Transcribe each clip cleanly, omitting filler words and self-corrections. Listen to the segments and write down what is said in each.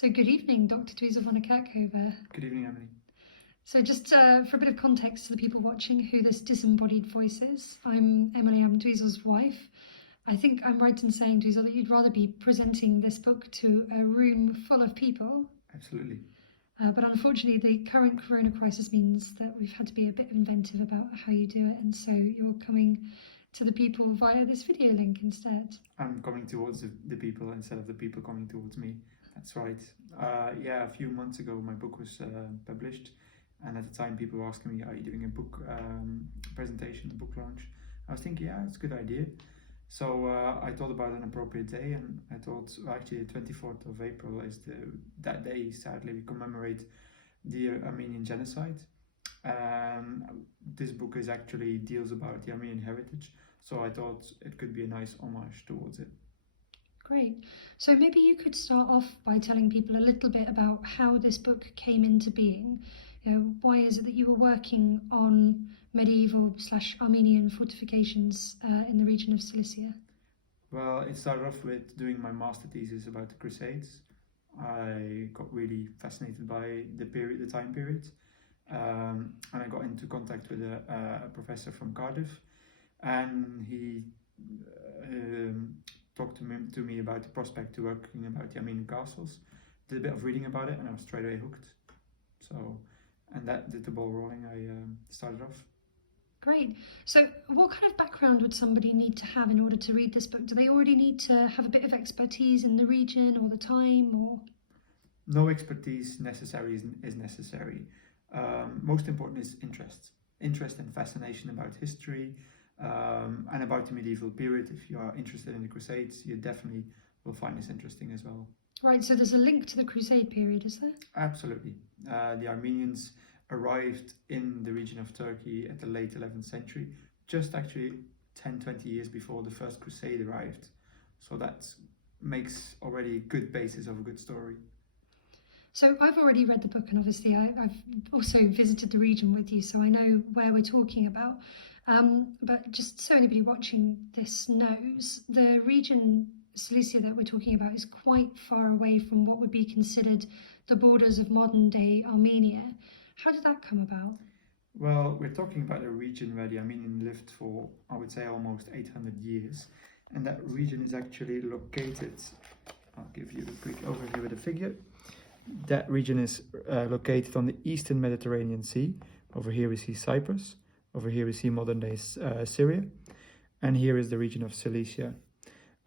So good evening, Dr. Dweezil Vandekerckhove. Good evening, Emily. So just for a bit of context to the people watching who this disembodied voice is, I'm Emily, I'm Dweezil's wife. I think I'm right in saying, Dweezil, that you'd rather be presenting this book to a room full of people. Absolutely. But unfortunately, the current corona crisis means that we've had to be a bit inventive about how you do it, and so you're coming to the people via this video link instead. I'm coming towards the people instead of the people coming towards me. That's right. A few months ago my book was published, and at the time people were asking me, are you doing a book presentation, book launch? I was thinking, yeah, it's a good idea. So I thought about an appropriate day, and I thought actually the 24th of April is that day. Sadly, we commemorate the Armenian genocide. This book is actually deals about the Armenian heritage, so I thought it could be a nice homage towards it. Great. So maybe you could start off by telling people a little bit about how this book came into being. Why is it that you were working on medieval/Armenian fortifications in the region of Cilicia? Well, it started off with doing my master thesis about the Crusades. I got really fascinated by the time period, and I got into contact with a professor from Cardiff, and he talked to me about the prospect to working about the Armenian castles. Did a bit of reading about it, and I was straight away hooked. And that did the ball rolling. I started off. Great. So what kind of background would somebody need to have in order to read this book? Do they already need to have a bit of expertise in the region or the time, or? No expertise necessary is necessary. Most important is interest and fascination about history, and about the medieval period. If you are interested in the Crusades, you definitely will find this interesting as well. Right, so there's a link to the Crusade period, is there? Absolutely. The Armenians arrived in the region of Turkey at the late 11th century, just actually 10-20 years before the first Crusade arrived. So that makes already a good basis of a good story. So I've already read the book, and obviously I've also visited the region with you, so I know where we're talking about. But just so anybody watching this knows, the region Cilicia that we're talking about is quite far away from what would be considered the borders of modern-day Armenia. How did that come about? Well, we're talking about a region where the Armenians lived for, I would say, almost 800 years. And that region is actually located, I'll give you a quick overview with a figure. That region is located on the eastern Mediterranean Sea. Over here we see Cyprus. Over here we see modern-day Syria. And here is the region of Cilicia.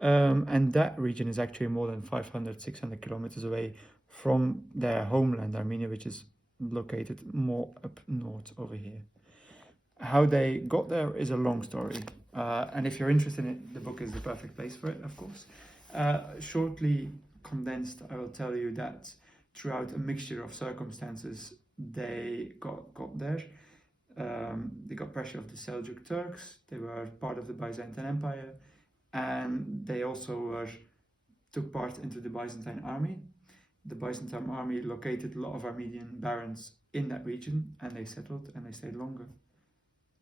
And that region is actually more than 500-600 kilometers away from their homeland, Armenia, which is located more up north over here. How they got there is a long story. And if you're interested in it, the book is the perfect place for it, of course. Shortly condensed, I will tell you that throughout a mixture of circumstances, they got there. They got pressure of the Seljuk Turks. They were part of the Byzantine Empire, and they also took part into the Byzantine army. The Byzantine army located a lot of Armenian barons in that region, and they settled and they stayed longer.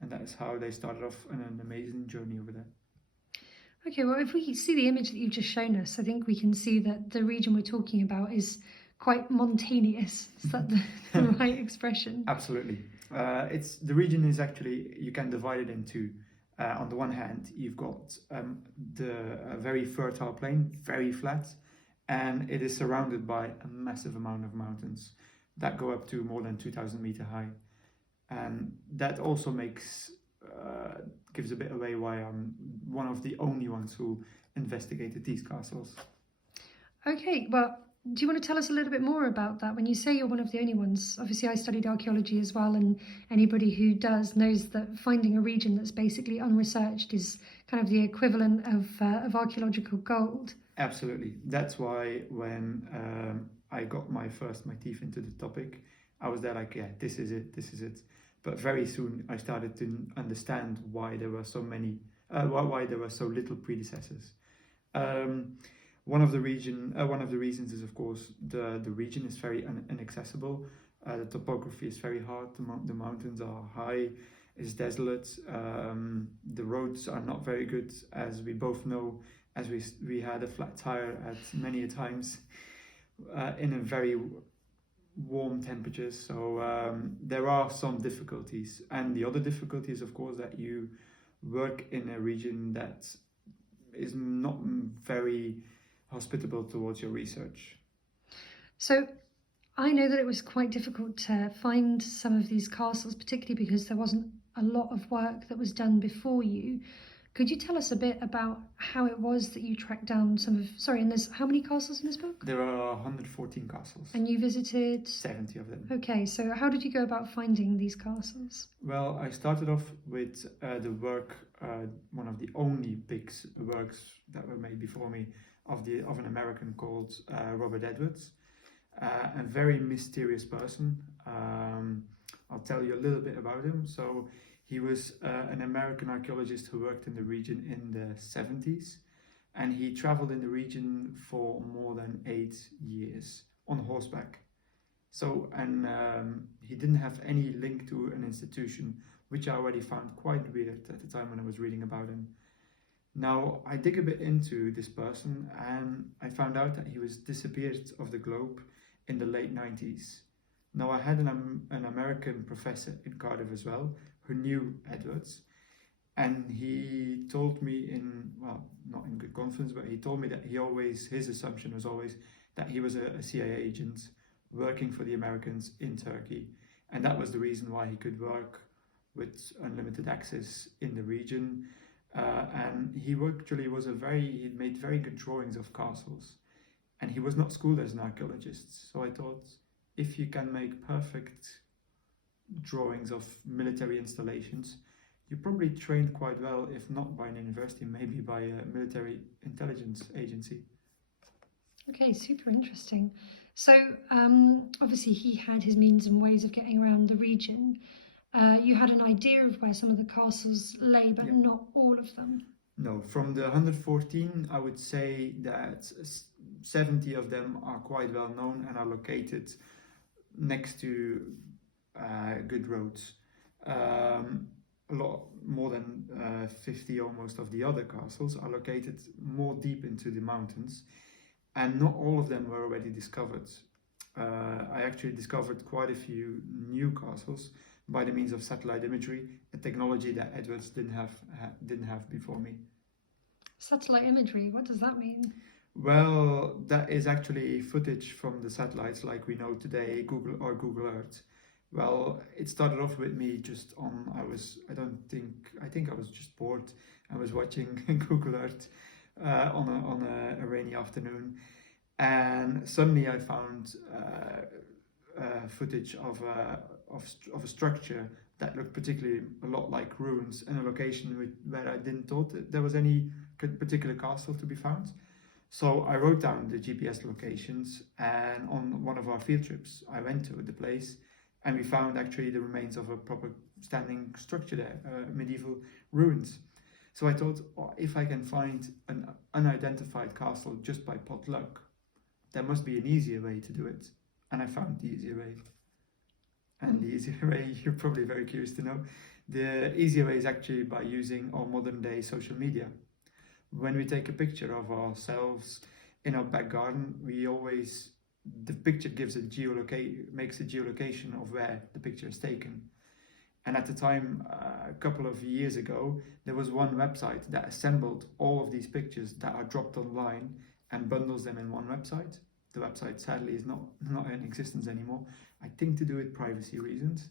And that is how they started off on an amazing journey over there. Okay, well, if we see the image that you've just shown us, I think we can see that the region we're talking about is quite mountainous. Is that the right expression? Absolutely. The region is actually, you can divide it into, on the one hand, you've got the very fertile plain, very flat, and it is surrounded by a massive amount of mountains that go up to more than 2,000 meter high. And that also gives a bit away why I'm one of the only ones who investigated these castles. Okay, well, do you want to tell us a little bit more about that? When you say you're one of the only ones, obviously I studied archaeology as well, and anybody who does knows that finding a region that's basically unresearched is kind of the equivalent of archaeological gold. Absolutely. That's why when I got my teeth into the topic, I was there like, yeah, this is it. But very soon I started to understand why there were so little predecessors. One of the reasons is, of course, the region is very inaccessible. The topography is very hard. The mountains are high. It's desolate. The roads are not very good, as we both know, as we had a flat tire at many a times. in a very warm temperatures. So there are some difficulties, and the other difficulty is, of course, that you work in a region that is not very hospitable towards your research. So I know that it was quite difficult to find some of these castles, particularly because there wasn't a lot of work that was done before you. Could you tell us a bit about how it was that you tracked down some of... Sorry, and there's how many castles in this book? There are 114 castles. And you visited... 70 of them. Okay, so how did you go about finding these castles? Well, I started off with the work, one of the only big works that were made before me, of an American called Robert Edwards, a very mysterious person. I'll tell you a little bit about him. So he was an American archaeologist who worked in the region in the 70s, and he traveled in the region for more than 8 years on horseback. So, and he didn't have any link to an institution, which I already found quite weird at the time when I was reading about him. Now, I dig a bit into this person, and I found out that he was disappeared off the globe in the late 90s. Now, I had an American professor in Cardiff as well, who knew Edwards, and he told me well, not in good confidence, but he told me that his assumption was always that he was a CIA agent working for the Americans in Turkey, and that was the reason why he could work with unlimited access in the region. And he actually he made very good drawings of castles, and he was not schooled as an archaeologist. So I thought, if you can make perfect drawings of military installations, you probably trained quite well, if not by an university, maybe by a military intelligence agency. Okay, super interesting. So obviously he had his means and ways of getting around the region. You had an idea of where some of the castles lay, but not all of them. No, from the 114, I would say that 70 of them are quite well known and are located next to good roads. A lot more than 50 almost of the other castles are located more deep into the mountains, and not all of them were already discovered. I actually discovered quite a few new castles by the means of satellite imagery, a technology that Edwards didn't have before me. Satellite imagery, what does that mean? Well, that is actually footage from the satellites like we know today, Google Earth. Well, it started off with me just I think I was just bored. I was watching Google Earth on a rainy afternoon, and suddenly I found footage of a structure that looked particularly a lot like ruins, in a location where I didn't thought that there was any particular castle to be found. So I wrote down the GPS locations, and on one of our field trips I went to the place, and we found actually the remains of a proper standing structure there, medieval ruins. So I thought, if I can find an unidentified castle just by pot luck, there must be an easier way to do it. And I found the easier way. And the easier way, you're probably very curious to know, the easier way is actually by using our modern day social media. When we take a picture of ourselves in our back garden, the picture makes a geolocation of where the picture is taken. And at the time, a couple of years ago, there was one website that assembled all of these pictures that are dropped online and bundles them in one website. The website sadly is not in existence anymore, I think to do with privacy reasons.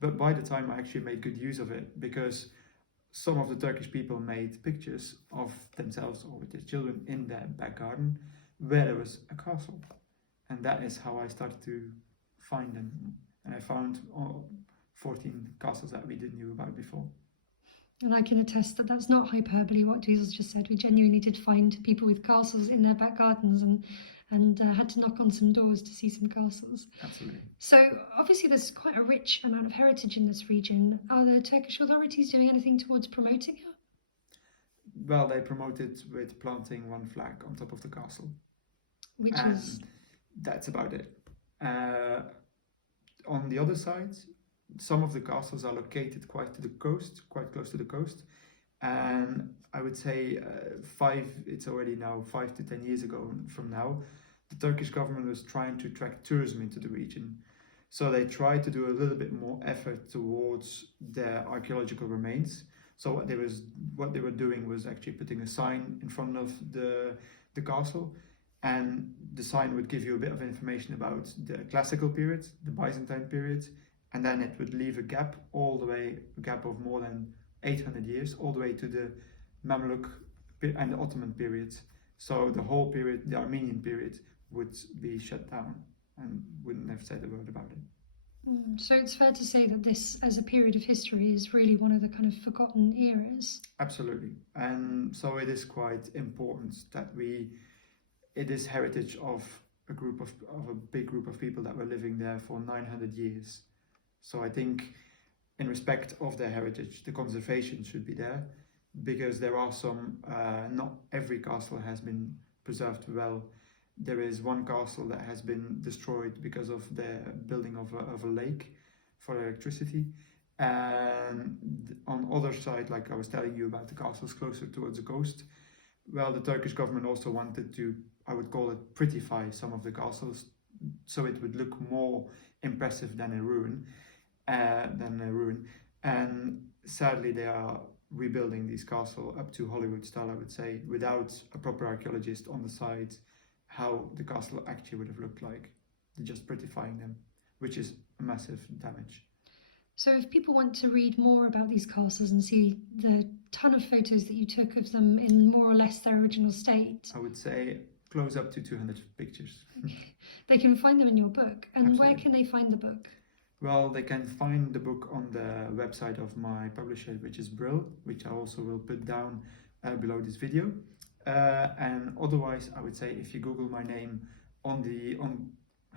But by the time I actually made good use of it, because some of the Turkish people made pictures of themselves or with their children in their back garden where there was a castle. And that is how I started to find them. And I found 14 castles that we didn't know about before. And I can attest that that's not hyperbole what Dweezil's just said. We genuinely did find people with castles in their back gardens and had to knock on some doors to see some castles. Absolutely. So obviously there's quite a rich amount of heritage in this region. Are the Turkish authorities doing anything towards promoting it? Well, they promote it with planting one flag on top of the castle. That's about it. On the other side, some of the castles are located quite close to the coast, and I would say it's already now 5 to 10 years ago from now, the Turkish government was trying to attract tourism into the region. So they tried to do a little bit more effort towards their archaeological remains. So what they were doing was actually putting a sign in front of the castle, and the sign would give you a bit of information about the classical period, the Byzantine period, and then it would leave a gap a gap of more than 800 years, all the way to the Mamluk and the Ottoman period. So the whole period, the Armenian period, would be shut down and wouldn't have said a word about it. So it's fair to say that this, as a period of history, is really one of the kind of forgotten eras. Absolutely. And so it is quite important that it is heritage of a big group of people that were living there for 900 years. So I think in respect of their heritage, the conservation should be there, because there are some, not every castle has been preserved well. There is one castle that has been destroyed because of the building of a lake for electricity. And on the other side, like I was telling you about the castles closer towards the coast, well, the Turkish government also wanted to, I would call it, prettify some of the castles so it would look more impressive than a ruin. And sadly, they are rebuilding these castles up to Hollywood style, I would say, without a proper archaeologist on the side, how the castle actually would have looked like. They're just prettifying them, which is a massive damage. So if people want to read more about these castles and see the ton of photos that you took of them in more or less their original state, I would say close up to 200 pictures. they can find them in your book. And Absolutely. Where can they find the book? Well, they can find the book on the website of my publisher, which is Brill, which I also will put down below this video. And otherwise, I would say if you Google my name on the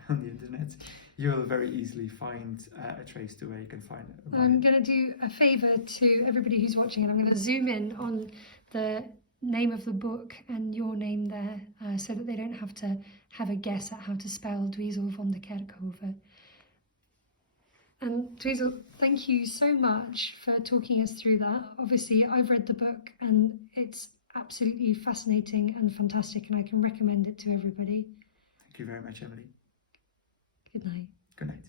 internet, you will very easily find a trace to where you can find it. I'm going to do a favour to everybody who's watching, and I'm going to zoom in on the name of the book and your name there, so that they don't have to have a guess at how to spell Dweezil Vandekerckhove. And Dweezil, thank you so much for talking us through that. Obviously, I've read the book and it's absolutely fascinating and fantastic, and I can recommend it to everybody. Thank you very much, Emily. Good night. Good night.